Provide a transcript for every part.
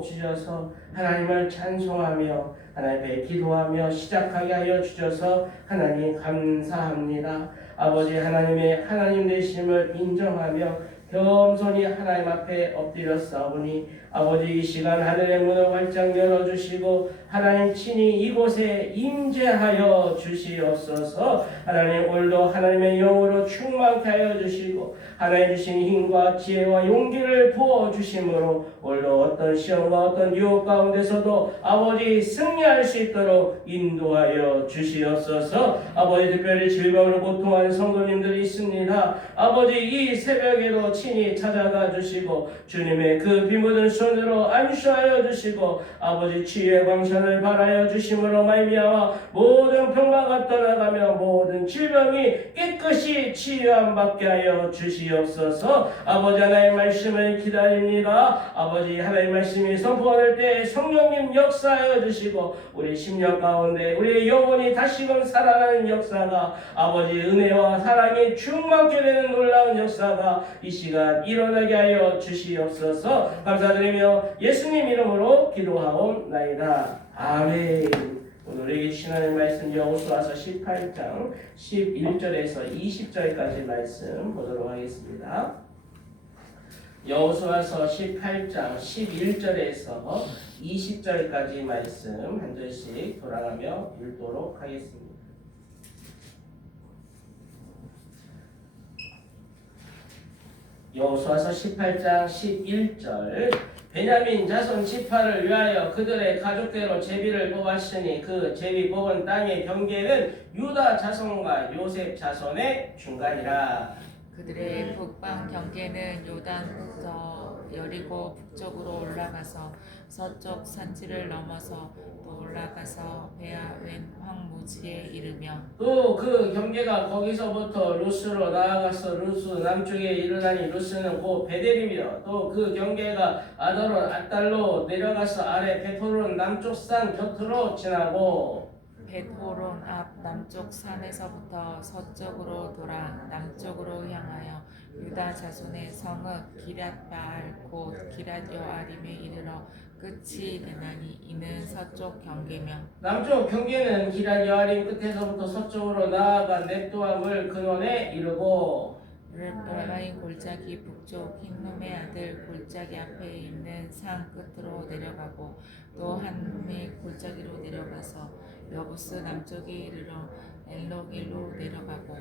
주셔서 하나님을 찬송하며 하나님 앞에 기도하며 시작하게 하여 주셔서 하나님 감사합니다. 아버지 하나님의 하나님 되심을 인정하며 겸손히 하나님 앞에 엎드렸사오니 아버지 이 시간 하늘의 문을 활짝 열어주시고 하나님 친히 이곳에 임재하여 주시옵소서. 하나님 오늘도 하나님의 영으로 충만케 하여 주시고 하나님 주신 힘과 지혜와 용기를 부어주심으로 오늘도 어떤 시험과 어떤 유혹 가운데서도 아버지 승리할 수 있도록 인도하여 주시옵소서. 아버지 특별히 질병으로 고통하는 성도님들이 있습니다. 아버지 이 새벽에도 친히 찾아가 주시고 주님의 그 비 묻은 손으로 안수하여 주시고 아버지 치유의 광선을 발하여 주심으로 말미암아 모든 병마가 떠나가며 모든 질병이 깨끗이 치유함 받게 하여 주시옵소서. 아버지 하나님의 말씀을 기다립니다. 아버지 하나님의 말씀이 선포될 때 성령님 역사하여 주시고 우리 심령 가운데 우리의 영혼이 다시금 살아나는 역사가 아버지 은혜와 사랑이 충만케 되는 놀라운 역사가 이 시간 일어나게 하여 주시옵소서. 감사드리며 예수님 이름으로 기도하옵나이다. 아멘. 오늘 우리에게 신하는 말씀 여호수아서 18장 11절에서 20절까지 말씀 보도록 하겠습니다. 여호수아서 18장 11절에서 20절까지 말씀 한 절씩 돌아가며 읽도록 하겠습니다. 여호수아서 18장 11절 베냐민 자손 지파를 위하여 그들의 가족대로 제비를 뽑았으니 그 제비 뽑은 땅의 경계는 유다 자손과 요셉 자손의 중간이라. 그들의 북방 경계는 요단부터 여리고 북쪽으로 올라가서 서쪽 산지를 넘어서 또 올라가서 베아웬 황무지에 이르며 또 그 경계가 거기서부터 루스로 나아가서 루스 남쪽에 이르다니 루스는 곧 베델이며 또 그 경계가 아다론 아달로 내려가서 아래 베토론 남쪽 산 곁으로 지나고 베토론 앞 남쪽 산에서부터 서쪽으로 돌아 남쪽으로 향하여 유다 자손의 성읍 기럇바알 곧 기럇여아림에 이르러 끝이 되나니 이는 서쪽 경계며 남쪽 경계는 기럇여아림 끝에서부터 서쪽으로 나아가 넵도암을 근원에 이르고 레바인 골짜기 북쪽 흰놈의 아들 골짜기 앞에 있는 산 끝으로 내려가고 또 한놈의 골짜기로 내려가서 여부스 남쪽에 이르러 엘록일로 내려가고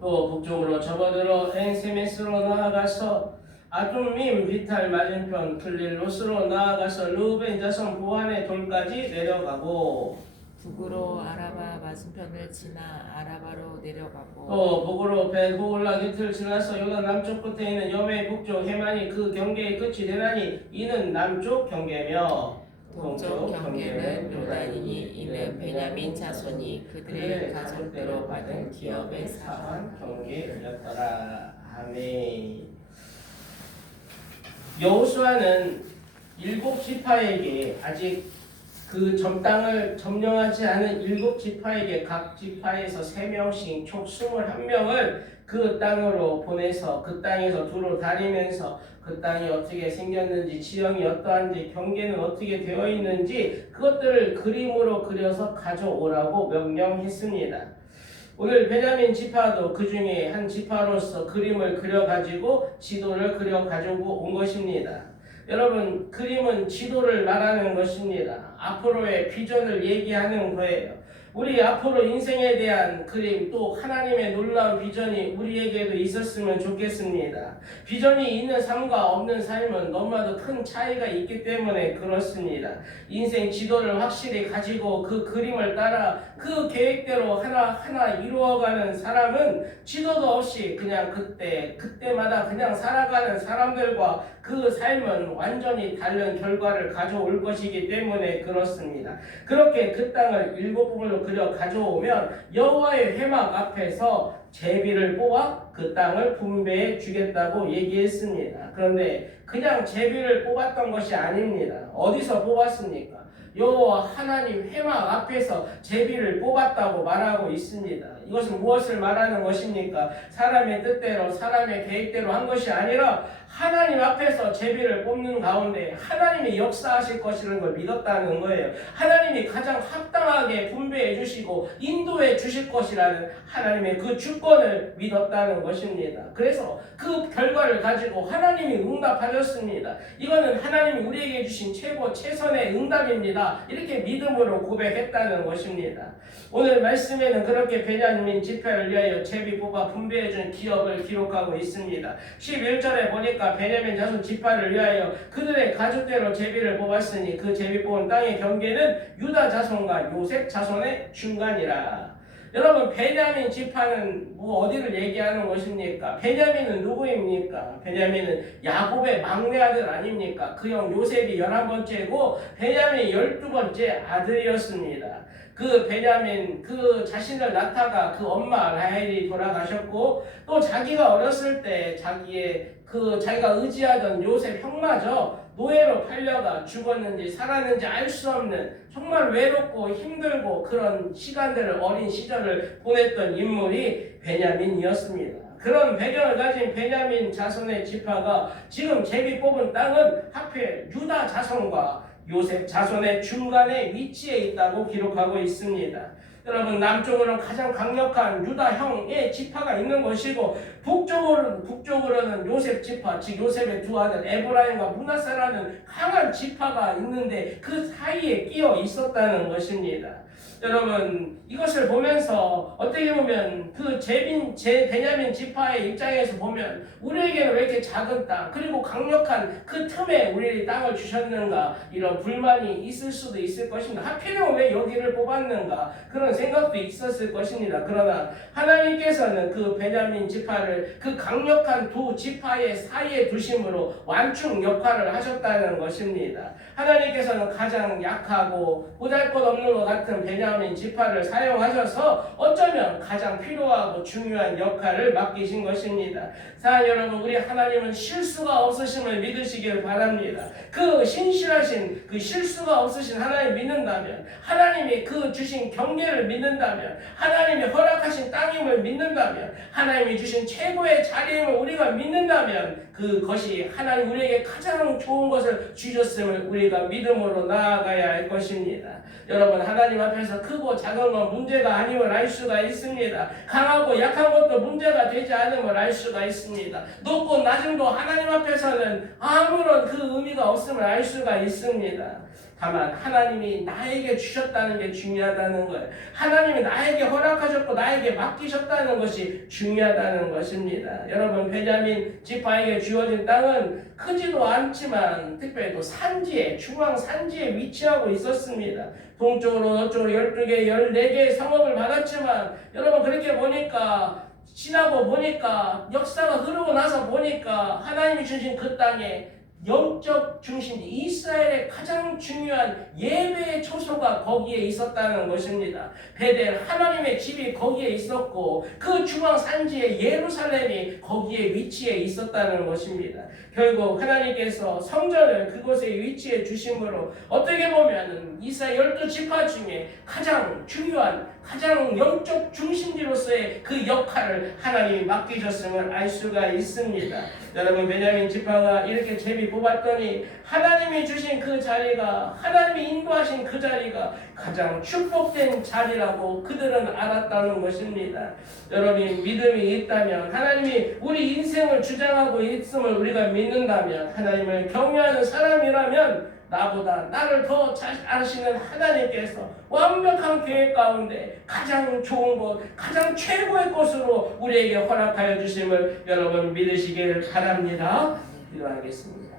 또 북쪽으로 접어들어 엔세메스로 나아가서 아둠밈 비탈 맞은편 클릴로스로 나아가서 루벤 자손 보안의 돌까지 내려가고 북으로 아라바 맞은편을 지나 아라바로 내려가고 또 북으로 벳호올라 곁을 지나서 요단 남쪽 끝에 있는 여메 북쪽 해만이 그 경계의 끝이 되나니 이는 남쪽 경계며 동쪽 경계는 요단이니 이는 베냐민 자손이 그들의 가족대로 받은 기업의 사원 경계였더라. 아멘. 여호수아는 7지파에게 아직 그 전 땅을 점령하지 않은 7지파에게 각 지파에서 3명씩 총 21명을 그 땅으로 보내서 그 땅에서 두루 다니면서 그 땅이 어떻게 생겼는지 지형이 어떠한지 경계는 어떻게 되어 있는지 그것들을 그림으로 그려서 가져오라고 명령했습니다. 오늘 베냐민 지파도 그 중에 한 지파로서 그림을 그려가지고 지도를 그려 가지고 온 것입니다. 여러분 그림은 지도를 말하는 것입니다. 앞으로의 비전을 얘기하는 거예요. 우리 앞으로 인생에 대한 그림 또 하나님의 놀라운 비전이 우리에게도 있었으면 좋겠습니다. 비전이 있는 삶과 없는 삶은 너무나도 큰 차이가 있기 때문에 그렇습니다. 인생 지도를 확실히 가지고 그 그림을 따라 그 계획대로 하나하나 이루어가는 사람은 지도도 없이 그냥 그때마다 그냥 살아가는 사람들과 그 삶은 완전히 다른 결과를 가져올 것이기 때문에 그렇습니다. 그렇게 그 땅을 7부분으로 그려 가져오면 여호와의 회막 앞에서 제비를 뽑아 그 땅을 분배해 주겠다고 얘기했습니다. 그런데 그냥 제비를 뽑았던 것이 아닙니다. 어디서 뽑았습니까? 여호와 하나님 회막 앞에서 제비를 뽑았다고 말하고 있습니다. 이것은 무엇을 말하는 것입니까? 사람의 뜻대로 사람의 계획대로 한 것이 아니라 하나님 앞에서 제비를 뽑는 가운데 하나님이 역사하실 것이라는 걸 믿었다는 거예요. 하나님이 가장 합당하게 분배해 주시고 인도해 주실 것이라는 하나님의 그 주권을 믿었다는 것입니다. 그래서 그 결과를 가지고 하나님이 응답하셨습니다. 이거는 하나님이 우리에게 주신 최선의 응답입니다. 이렇게 믿음으로 고백했다는 것입니다. 오늘 말씀에는 그렇게 베냐민 지파를 위하여 제비 뽑아 분배해 준 기업을 기록하고 있습니다. 11절에 보니까 베냐민 자손 지파를 위하여 그들의 가족대로 제비를 뽑았으니 그 제비 뽑은 땅의 경계는 유다 자손과 요셉 자손의 중간이라. 여러분, 베냐민 지파는 어디를 얘기하는 것입니까? 베냐민은 누구입니까? 베냐민은 야곱의 막내 아들 아닙니까? 그 형 요셉이 11번째고 베냐민이 12번째 아들이었습니다. 그 베냐민, 그 자신을 낳다가 그 엄마 라헬이 돌아가셨고, 또 자기가 어렸을 때 자기가 의지하던 요셉 형마저 노예로 팔려가 죽었는지 살았는지 알 수 없는 정말 외롭고 힘들고 그런 시간들을, 어린 시절을 보냈던 인물이 베냐민이었습니다. 그런 배경을 가진 베냐민 자손의 지파가 지금 제비 뽑은 땅은 하필 유다 자손과 요셉 자손의 중간에 위치해 있다고 기록하고 있습니다. 여러분, 남쪽으로는 가장 강력한 유다 형의 지파가 있는 것이고 북쪽으로는 요셉 지파, 즉 요셉의 두 아들 에브라임과 므낫세라는 강한 지파가 있는데 그 사이에 끼어 있었다는 것입니다. 여러분, 이것을 보면서 어떻게 보면 그 베냐민 지파의 입장에서 보면 우리에게는 왜 이렇게 작은 땅 그리고 강력한 그 틈에 우리 땅을 주셨는가, 이런 불만이 있을 수도 있을 것입니다. 하필이면 왜 여기를 뽑았는가, 그런 생각도 있었을 것입니다. 그러나 하나님께서는 그 베냐민 지파를 그 강력한 두 지파의 사이에 두심으로 완충 역할을 하셨다는 것입니다. 하나님께서는 가장 약하고 보잘것없는 것 같은 베냐민 지파를 사용하셔서 어쩌면 가장 필요하고 중요한 역할을 맡기신 것입니다. 사랑하는 여러분, 우리 하나님은 실수가 없으심을 믿으시길 바랍니다. 그 신실하신, 그 실수가 없으신 하나님 믿는다면, 하나님이 그 주신 경계를 믿는다면, 하나님이 허락하신 땅임을 믿는다면, 하나님이 주신 최고의 자리임을 우리가 믿는다면, 그것이 하나님 우리에게 가장 좋은 것을 주셨음을 우리가 믿음으로 나아가야 할 것입니다. 여러분, 하나님 앞에서 크고 작은 건 문제가 아님을 알 수가 있습니다. 강하고 약한 것도 문제가 되지 않음을 알 수가 있습니다. 높고 낮음도 하나님 앞에서는 아무런 그 의미가 없음을 알 수가 있습니다. 다만 하나님이 나에게 주셨다는 게 중요하다는 거예요. 하나님이 나에게 허락하셨고 나에게 맡기셨다는 것이 중요하다는 것입니다. 여러분, 베냐민 지파에게 주어진 땅은 크지도 않지만 특별히 또 산지에, 중앙 산지에 위치하고 있었습니다. 동쪽으로 서쪽으로 12개, 14개의 성읍을 받았지만 여러분, 그렇게 보니까 지나고 보니까 역사가 흐르고 나서 보니까 하나님이 주신 그 땅에 영적 중심지, 이스라엘의 가장 중요한 예배의 초소가 거기에 있었다는 것입니다. 베델, 하나님의 집이 거기에 있었고 그 중앙 산지의 예루살렘이 거기에 위치해 있었다는 것입니다. 결국 하나님께서 성전을 그곳에 위치해 주심으로 어떻게 보면 이스라엘 12지파 중에 가장 중요한, 가장 영적 중심지로서의 그 역할을 하나님이 맡기셨음을 알 수가 있습니다. 여러분, 베냐민 지파가 이렇게 제비 뽑았더니 하나님이 주신 그 자리가, 하나님이 인도하신 그 자리가 가장 축복된 자리라고 그들은 알았다는 것입니다. 여러분이 믿음이 있다면, 하나님이 우리 인생을 주장하고 있음을 우리가 믿는다면, 하나님을 경외하는 사람이라면 나보다 나를 더 잘 아시는 하나님께서 완벽한 계획 가운데 가장 좋은 것, 가장 최고의 것으로 우리에게 허락하여 주심을 여러분 믿으시길 바랍니다. 기도하겠습니다.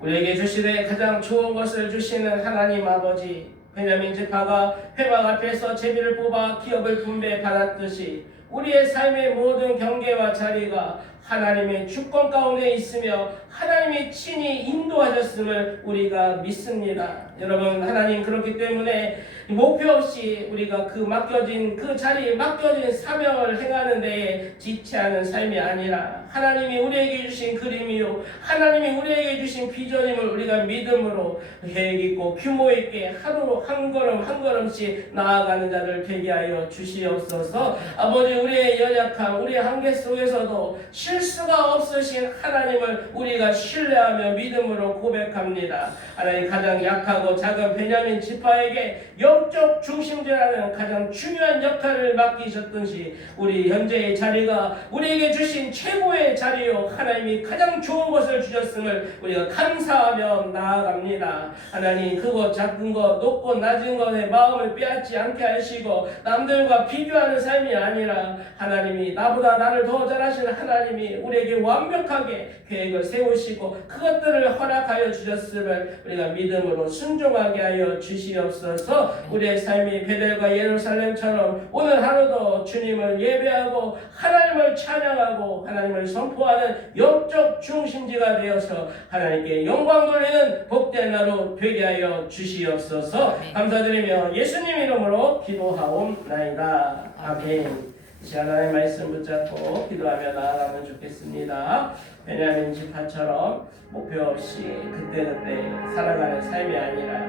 우리에게 주시되 가장 좋은 것을 주시는 하나님 아버지, 베냐민 지파가 회막 앞에서 제비를 뽑아 기업을 분배받았듯이 우리의 삶의 모든 경계와 자리가 하나님의 주권 가운데 있으며 하나님이 친히 인도하셨음을 우리가 믿습니다. 여러분, 하나님 그렇기 때문에 목표 없이 우리가 그 맡겨진 그 자리에 맡겨진 사명을 행하는 데에 지체하는 삶이 아니라 하나님이 우리에게 주신 그림이요 하나님이 우리에게 주신 비전임을 우리가 믿음으로 계획 있고 규모 있게 하루 한 걸음 한 걸음씩 나아가는 자들 되게 하여 주시옵소서. 아버지, 우리의 연약함 우리의 한계 속에서도 실수가 없으신 하나님을 우리가 신뢰하며 믿음으로 고백합니다. 하나님, 가장 약하고 작은 베냐민 지파에게 영적 중심제라는 가장 중요한 역할을 맡기셨듯이 우리 현재의 자리가 우리에게 주신 최고의 자리요 하나님이 가장 좋은 것을 주셨음을 우리가 감사하며 나아갑니다. 하나님, 크고 작은 것 높고 낮은 것에 마음을 빼앗지 않게 하시고 남들과 비교하는 삶이 아니라 하나님이 나보다 나를 더 잘하시는 하나님이 우리에게 완벽하게 계획을 세우시고 그것들을 허락하여 주셨음을 우리가 믿음으로 순종하게 하여 주시옵소서. 우리의 삶이 베델과 예루살렘처럼 오늘 하루도 주님을 예배하고 하나님을 찬양하고 하나님을 선포하는 영적 중심지가 되어서 하나님께 영광 돌리는 복된 하루 되게 하여 주시옵소서. 감사드리며 예수님 이름으로 기도하옵나이다. 아멘. 이 시간 하나님의 말씀 붙잡고 기도하며 나아가면 좋겠습니다. 베냐민 지파처럼 목표 없이 그때그때 살아가는 삶이 아니라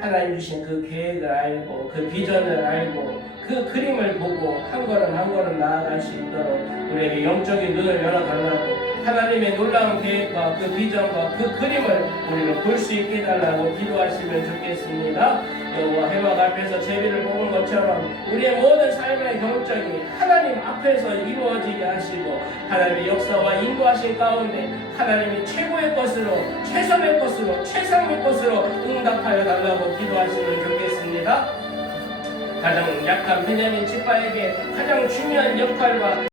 하나님 주신 그 계획을 알고 그 비전을 알고 그 그림을 보고 한 걸음 한 걸음 나아갈 수 있도록 우리에게 영적인 눈을 열어달라고 하나님의 놀라운 계획과 그 비전과 그 그림을 우리가 볼 수 있게 해달라고 기도하시면 좋겠습니다. 여호와 해막 앞에서 제비를 뽑은 것처럼 우리의 모든 삶의 경적이 하나님 앞에서 이루어지게 하시고 하나님의 역사와 인도하신 가운데 하나님이 최고의 것으로 최선의 것으로 최상의 것으로 응답하여 달라고 기도하시면 좋겠습니다. 가장 약한 베냐민 지파에게 가장 중요한 역할과